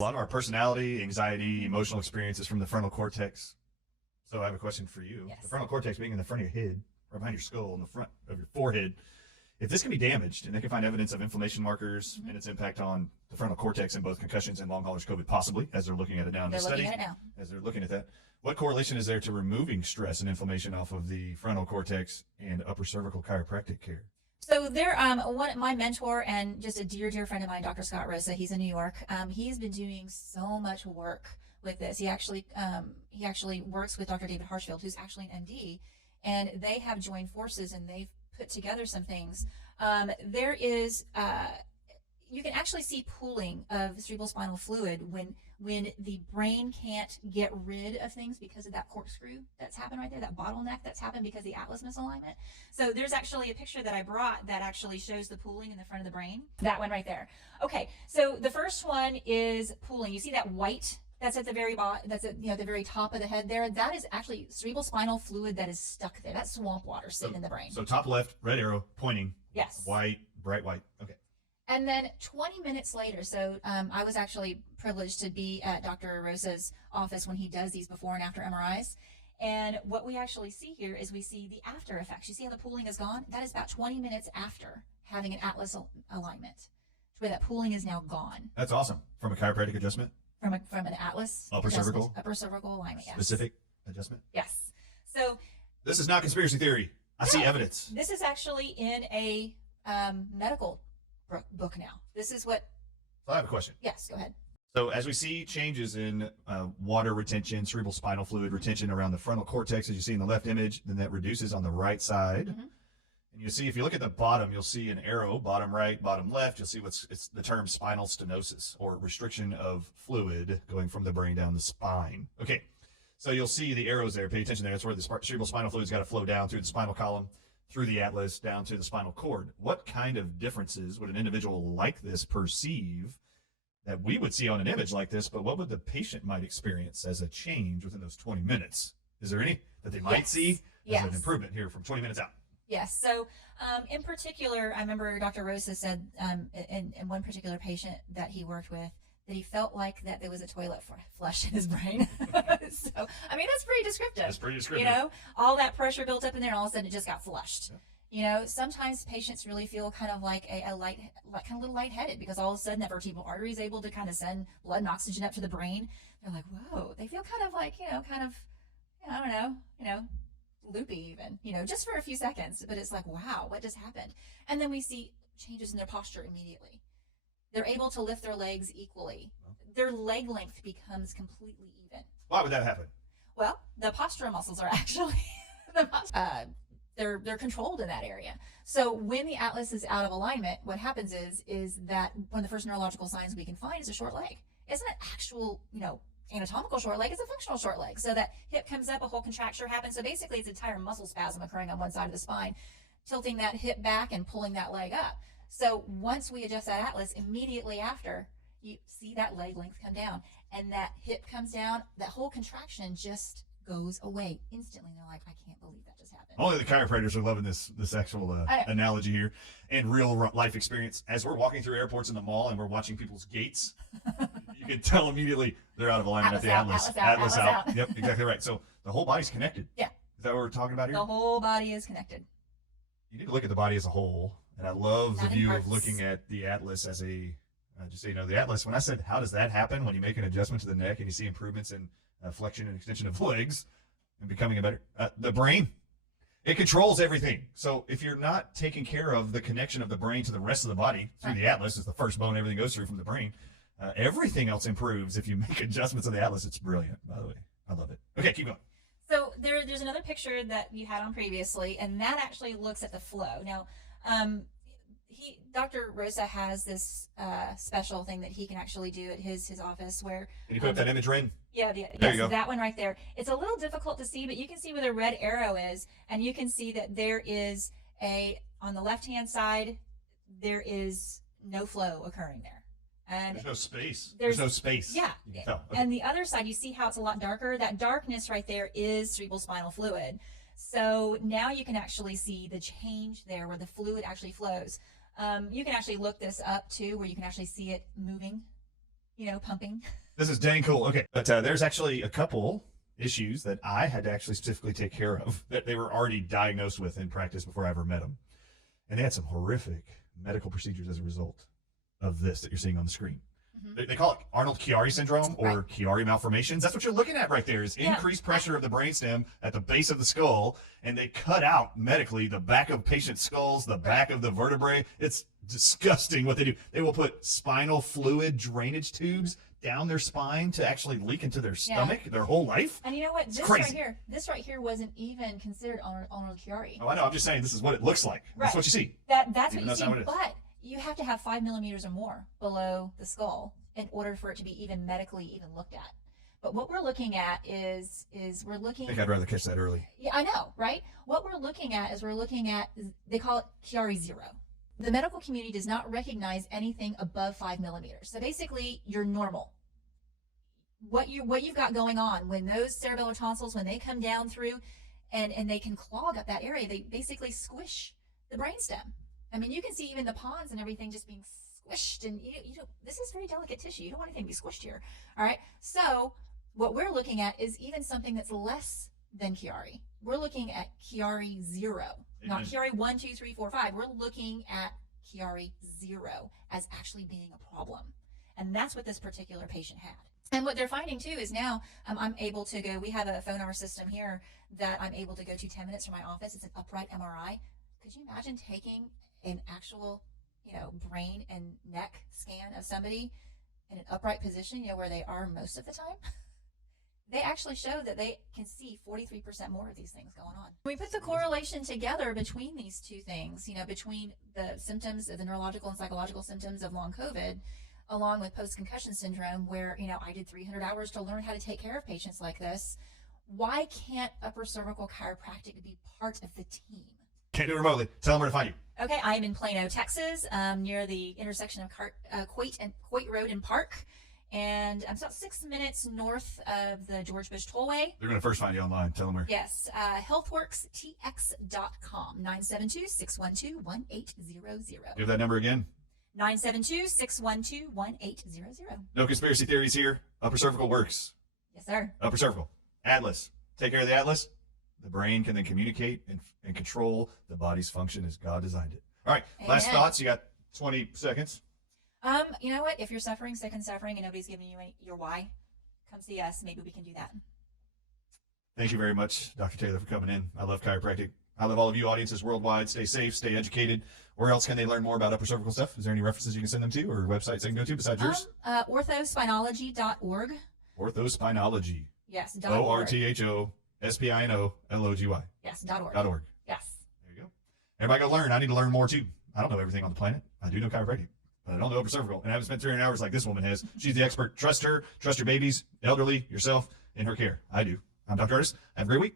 A lot of our personality, anxiety, emotional experiences from the frontal cortex. So I have a question for you. Yes. The frontal cortex being in the front of your head, right behind your skull, in the front of your forehead, if this can be damaged and they can find evidence of inflammation markers and its impact on the frontal cortex in both concussions and long haulers COVID, possibly, as they're looking at it now in the study, looking at it now. as they're looking at that, what correlation is there to removing stress and inflammation off of the frontal cortex and upper cervical chiropractic care? So there, my mentor and just a dear, dear friend of mine, Dr. Scott Rosa, he's in New York. He's been doing so much work with this. He actually works with Dr. David Harshfield, who's actually an MD, and they have joined forces and they've put together some things. There is, you can actually see pooling of cerebral spinal fluid when the brain can't get rid of things because of that corkscrew that's happened right there, that bottleneck that's happened because of the atlas misalignment. So there's actually a picture that I brought that actually shows the pooling in the front of the brain. That one right there. Okay, so the first one is pooling. You see that white that's at the very bottom, that's at the very top of the head there? That is actually cerebral spinal fluid that is stuck there. That's swamp water sitting in the brain. So top left, red arrow pointing. Yes. White, bright white. Okay. And then 20 minutes later, so I was actually privileged to be at Dr. Rosa's office when he does these before and after MRIs. And what we actually see here is we see the after effects. You see how the pooling is gone? That is about 20 minutes after having an atlas alignment, where that pooling is now gone. That's awesome. From a chiropractic adjustment? From an atlas Upper cervical? Upper cervical alignment, yes. Specific adjustment? Yes. So this is not conspiracy theory. I see evidence. This is actually in a medical book now. This is what... So I have a question. Yes, go ahead. So as we see changes in water retention, cerebral spinal fluid retention around the frontal cortex, as you see in the left image, then that reduces on the right side. Mm-hmm. And you see, if you look at the bottom, you'll see an arrow, bottom right, bottom left. You'll see it's the term spinal stenosis, or restriction of fluid going from the brain down the spine. Okay, so you'll see the arrows there. Pay attention there. That's where the cerebral spinal fluid's got to flow down through the spinal column, through the atlas, down to the spinal cord. What kind of differences would an individual like this perceive that we would see on an image like this, but what would the patient might experience as a change within those 20 minutes? Is there any that they might see as an improvement here from 20 minutes out? Yes. So in particular, I remember Dr. Rosa said in one particular patient that he worked with that he felt like that there was a toilet flush in his brain. So, I mean, that's pretty descriptive. That's pretty descriptive. You know, all that pressure built up in there and all of a sudden it just got flushed. Yeah. You know, sometimes patients really feel kind of like a little lightheaded because all of a sudden that vertebral artery is able to kind of send blood and oxygen up to the brain. They're like, whoa, they feel kind of like, I don't know, loopy even, just for a few seconds, but it's like, wow, what just happened? And then we see changes in their posture immediately. They're able to lift their legs equally. Their leg length becomes completely even. Why would that happen? Well, the postural muscles are actually, they're controlled in that area. So when the atlas is out of alignment, what happens is that one of the first neurological signs we can find is a short leg. It's not actual, anatomical short leg, is a functional short leg. So that hip comes up, a whole contracture happens. So basically it's entire muscle spasm occurring on one side of the spine, tilting that hip back and pulling that leg up. So once we adjust that atlas, immediately after, you see that leg length come down and that hip comes down, that whole contraction just goes away instantly. And they're like, I can't believe that just happened. Only the chiropractors are loving this actual analogy here and real life experience. As we're walking through airports in the mall and we're watching people's gaits, you can tell immediately they're out of alignment at the atlas. Atlas out. Yep, exactly right. So the whole body's connected. Yeah. Is that what we're talking about here? The whole body is connected. You need to look at the body as a whole. And I love the view of looking at the atlas as a, just so you know, the atlas, when I said, how does that happen when you make an adjustment to the neck and you see improvements in flexion and extension of legs and becoming a better, the brain, it controls everything. So if you're not taking care of the connection of the brain to the rest of the body through the atlas, is the first bone everything goes through from the brain, everything else improves if you make adjustments of the atlas. It's brilliant, by the way. I love it. Okay, keep going. So there's another picture that you had on previously, and that actually looks at the flow. Now, Dr. Rosa has this special thing that he can actually do at his office where... Can you put up that image, Ren? Yeah, yes, that one right there. It's a little difficult to see, but you can see where the red arrow is, and you can see that there is on the left-hand side, there is no flow occurring there. And there's no space. There's no space. Yeah. Okay. And the other side, you see how it's a lot darker? That darkness right there is cerebral spinal fluid. So now you can actually see the change there where the fluid actually flows. You can actually look this up too, where you can actually see it moving. pumping. This is dang cool. Okay, but there's actually a couple issues that I had to actually specifically take care of that they were already diagnosed with in practice before I ever met them. And they had some horrific medical procedures as a result of this that you're seeing on the screen. They call it Arnold-Chiari syndrome or Chiari malformations. That's what you're looking at right there is increased pressure of the brainstem at the base of the skull, and they cut out medically the back of patient skulls, the back of the vertebrae. It's disgusting what they do. They will put spinal fluid drainage tubes down their spine to actually leak into their stomach their whole life. And you know what? This right here wasn't even considered Arnold-Chiari. Oh, I know. I'm just saying this is what it looks like. That's what you see. That's what you see. But you have to have 5 millimeters or more below the skull in order for it to be even medically even looked at. But what we're looking at is we're looking. I think I'd rather catch that early. Yeah, I know, right? What we're looking at is they call it Chiari 0. The medical community does not recognize anything above 5 millimeters. So basically, you're normal. What you've got going on when those cerebellar tonsils, when they come down through, and they can clog up that area, they basically squish the brainstem. I mean, you can see even the pons and everything just being squished, and this is very delicate tissue. You don't want anything to be squished here. All right. So what we're looking at is even something that's less than Chiari. We're looking at Chiari 0, not Chiari 1, 2, 3, 4, 5. We're looking at Chiari 0 as actually being a problem. And that's what this particular patient had. And what they're finding too is now I'm able to go, we have a phone hour system here that I'm able to go to 10 minutes from my office. It's an upright MRI. Could you imagine taking an actual, brain and neck scan of somebody in an upright position, where they are most of the time? They actually show that they can see 43% more of these things going on. We put the correlation together between these two things, between the symptoms of the neurological and psychological symptoms of long COVID, along with post-concussion syndrome, where, I did 300 hours to learn how to take care of patients like this. Why can't Upper Cervical Chiropractic be part of the team? Can't do it remotely. Tell them where to find you. Okay, I am in Plano, Texas, near the intersection of Coit Road and Park. And I'm about 6 minutes north of the George Bush Tollway. They're going to first find you online. Tell them where. Yes, healthworkstx.com, 972-612-1800. Give that number again. 972-612-1800. No conspiracy theories here. Upper cervical works. Yes, sir. Upper cervical. Atlas. Take care of the atlas. The brain can then communicate and control the body's function as God designed it. All right. Amen. Last thoughts. You got 20 seconds. You know what? If you're sick and suffering, and nobody's giving you your why, come see us. Maybe we can do that. Thank you very much, Dr. Taylor, for coming in. I love chiropractic. I love all of you audiences worldwide. Stay safe, stay educated. Where else can they learn more about upper cervical stuff? Is there any references you can send them to or websites they can go to besides yours? Orthospinology.org. Orthospinology. Yes. ORTHOSPINOLOGY. Yes. .org. .org. Yes. There you go. Everybody go learn. I need to learn more too. I don't know everything on the planet. I do know chiropractic, but I don't know upper cervical. And I haven't spent 300 hours like this woman has. She's the expert. Trust her. Trust your babies, elderly, yourself, in her care. I do. I'm Dr. Ardis. Have a great week.